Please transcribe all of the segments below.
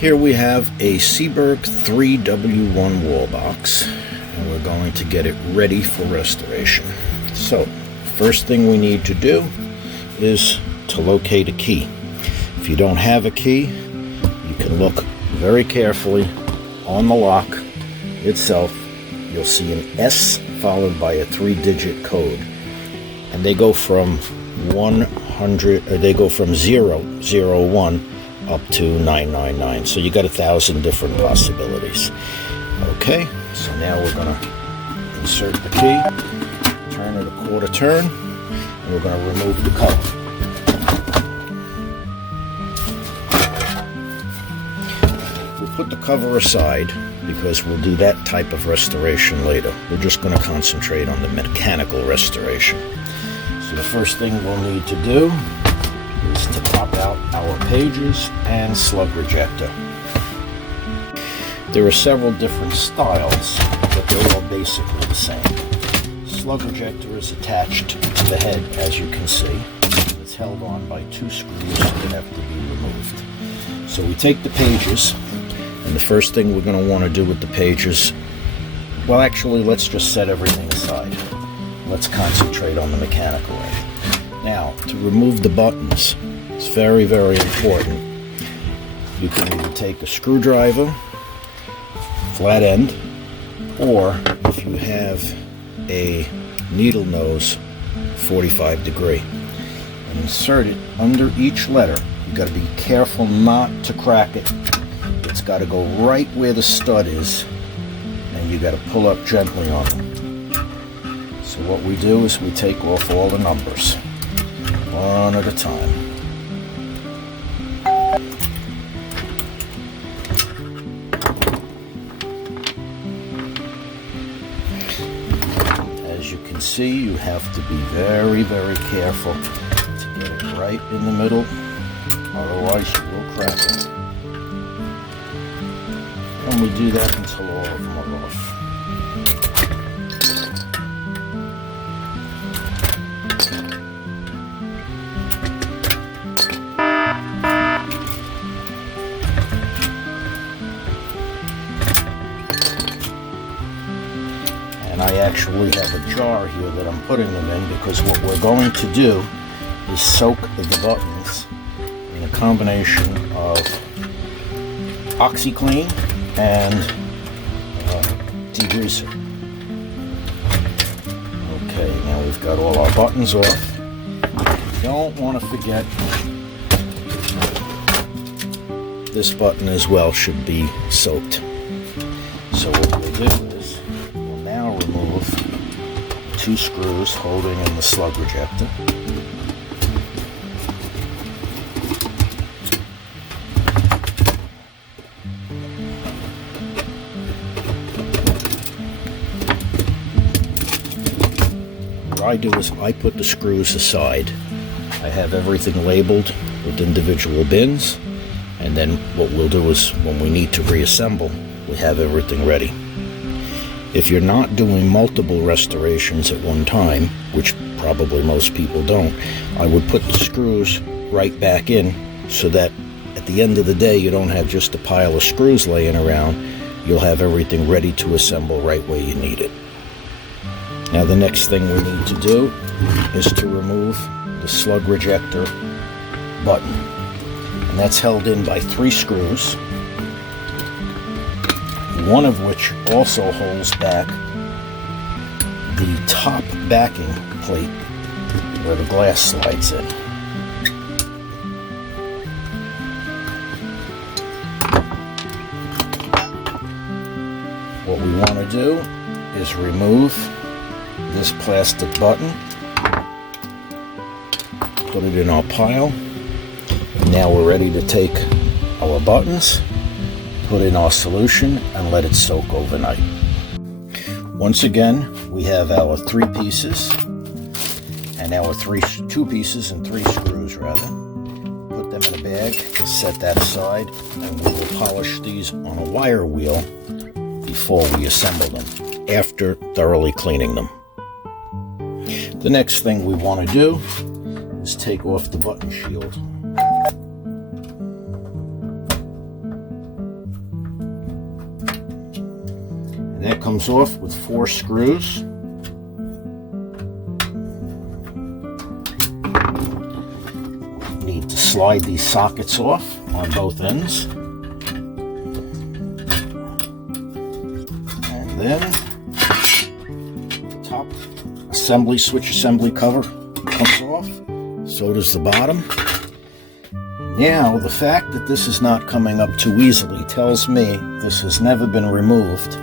Here we have a Seeburg 3W1 wall box, and we're going to get it ready for restoration. So, first thing we need to do is to locate a key. If you don't have a key, you can look very carefully on the lock itself. You'll see an S followed by a 3-digit code, and they go from 001 up to 999. So you got 1,000 different possibilities. Okay, so now we're going to insert the key, turn it a quarter turn, and we're going to remove the cover. We'll put the cover aside because we'll do that type of restoration later. We're just going to concentrate on the mechanical restoration. So the first thing we'll need to do is to pop out our pages and slug rejector. There are several different styles, but they're all basically the same. Slug rejector is attached to the head, as you can see. It's held on by 2 screws that have to be removed. So we take the pages, and the first thing we're going to want to do with the pages, well, actually, let's just set everything aside. Let's concentrate on the mechanical end. Now, to remove the buttons, it's very, very important. You can either take a screwdriver, flat end, or if you have a needle nose, 45 degree, and insert it under each letter. You got to be careful not to crack it. It's got to go right where the stud is, and you got to pull up gently on it. So what we do is we take off all the numbers, one at a time. As you can see, you have to be very, very careful to get it right in the middle, otherwise you will crack it. And we do that until all of them are off. And I actually have a jar here that I'm putting them in, because what we're going to do is soak the buttons in a combination of OxyClean and degreaser. Okay, now we've got all our buttons off. You don't want to forget this button as well should be soaked. So what we'll do is we'll now remove 2 screws holding in the slug rejector. What I do is I put the screws aside. I have everything labeled with individual bins, and then what we'll do is when we need to reassemble, we have everything ready. If you're not doing multiple restorations at one time, which probably most people don't, I would put the screws right back in so that at the end of the day you don't have just a pile of screws laying around. You'll have everything ready to assemble right where you need it. Now the next thing we need to do is to remove the slug rejector button, and that's held in by 3 screws, one of which also holds back the top backing plate where the glass slides in. What we want to do is remove this plastic button, put it in our pile, and now we're ready to take our buttons, put in our solution, and let it soak overnight. Once again, we have our 3 pieces and our 2 pieces and 3 screws rather. Put them in a bag, set that aside, and we will polish these on a wire wheel before we assemble them, after thoroughly cleaning them. The next thing we want to do is take off the button shield. comes off with 4 screws. Need to slide these sockets off on both ends. And then the top assembly, switch assembly cover comes off. So does the bottom. Now, the fact that this is not coming up too easily tells me this has never been removed,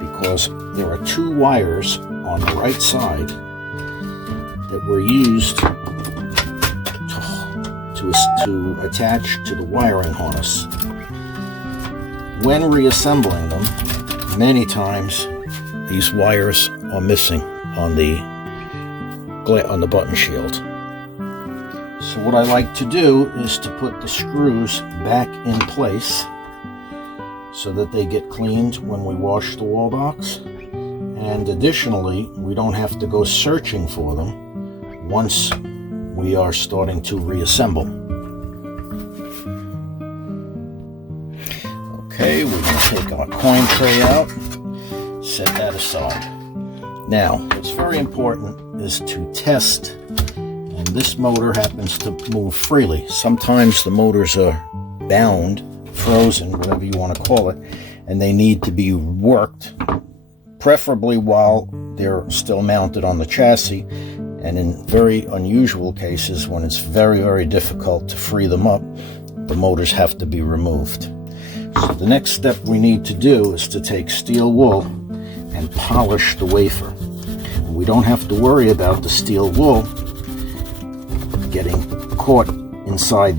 because there are 2 wires on the right side that were used to attach to the wiring harness. When reassembling them, many times these wires are missing on the button shield. So what I like to do is to put the screws back in place so that they get cleaned when we wash the wall box. And additionally, we don't have to go searching for them once we are starting to reassemble. Okay, we're going to take our coin tray out, set that aside. Now, what's very important is to test. And this motor happens to move freely. Sometimes the motors are bound, frozen, whatever you want to call it, and they need to be worked, preferably while they're still mounted on the chassis. And in very unusual cases, when it's very, very difficult to free them up, the motors have to be removed. So the next step we need to do is to take steel wool and polish the wafer. We don't have to worry about the steel wool getting caught inside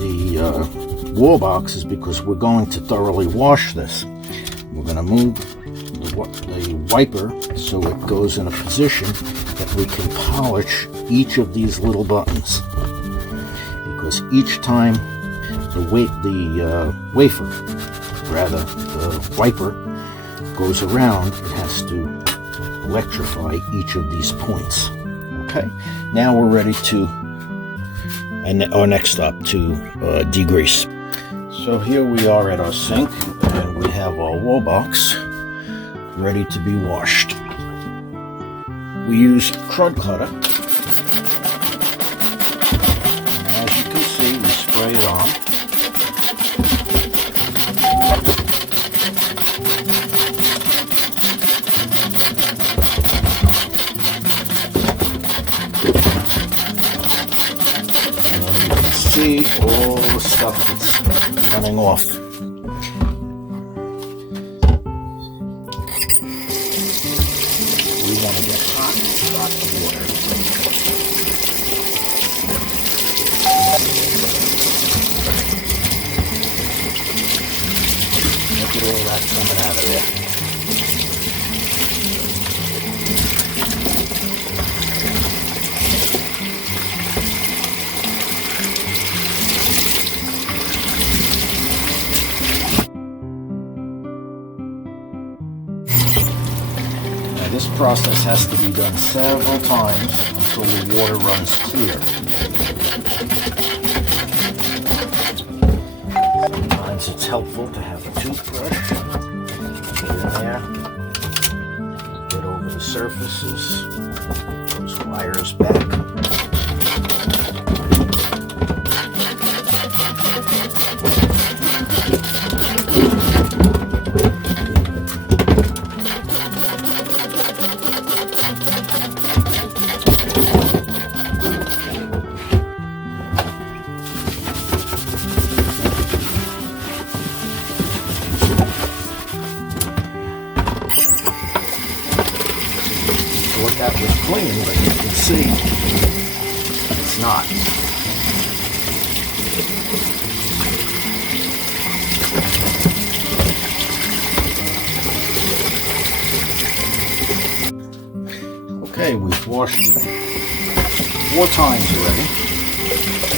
the wall boxes, because we're going to thoroughly wash this. We're going to move the wiper so it goes in a position that we can polish each of these little buttons, because each time the wiper goes around, it has to electrify each of these points. Okay, now we're ready to our next stop, to degrease. So here we are at our sink, and we have our wall box ready to be washed. We use KRUD cutter. And as you can see, we spray it on. See all the stuff that's running off. We want to get hot water. Look at all that coming out of there. This process has to be done several times until the water runs clear. Sometimes it's helpful to have a toothbrush. Get in there, get over the surfaces, those wires back. That was clean, but you can see it's not. Okay, we've washed it 4 times already.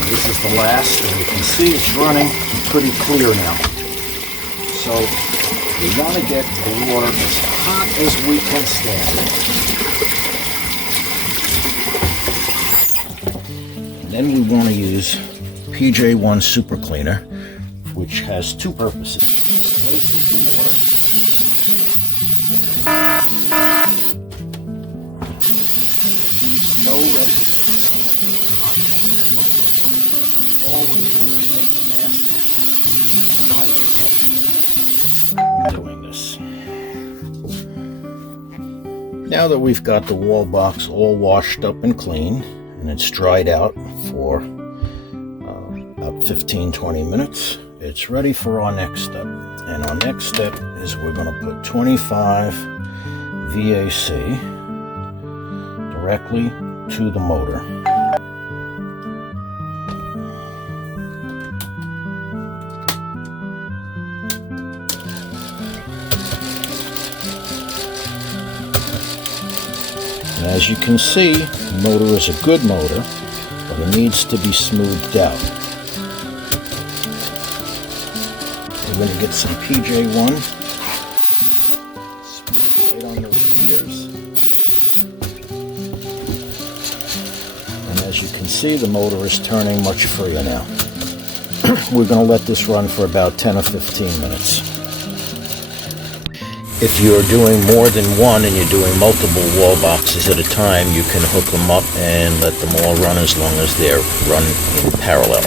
This is the last, and you can see it's running pretty clear now. So we want to get the water as hot as we can stand. Then we want to use PJ1 Super Cleaner, which has 2 purposes. Displaces the residue. Always with a face mask when doing this. Now that we've got the wall box all washed up and clean, and it's dried out for about 15-20 minutes, it's ready for our next step. And our next step is we're going to put 25 VAC directly to the motor. And as you can see, the motor is a good motor, but it needs to be smoothed out. We're going to get some PJ1, spray it right on those gears. And as you can see, the motor is turning much freer now. We're going to let this run for about 10 or 15 minutes. If you're doing more than one and you're doing multiple wall boxes at a time, you can hook them up and let them all run as long as they're run in parallel.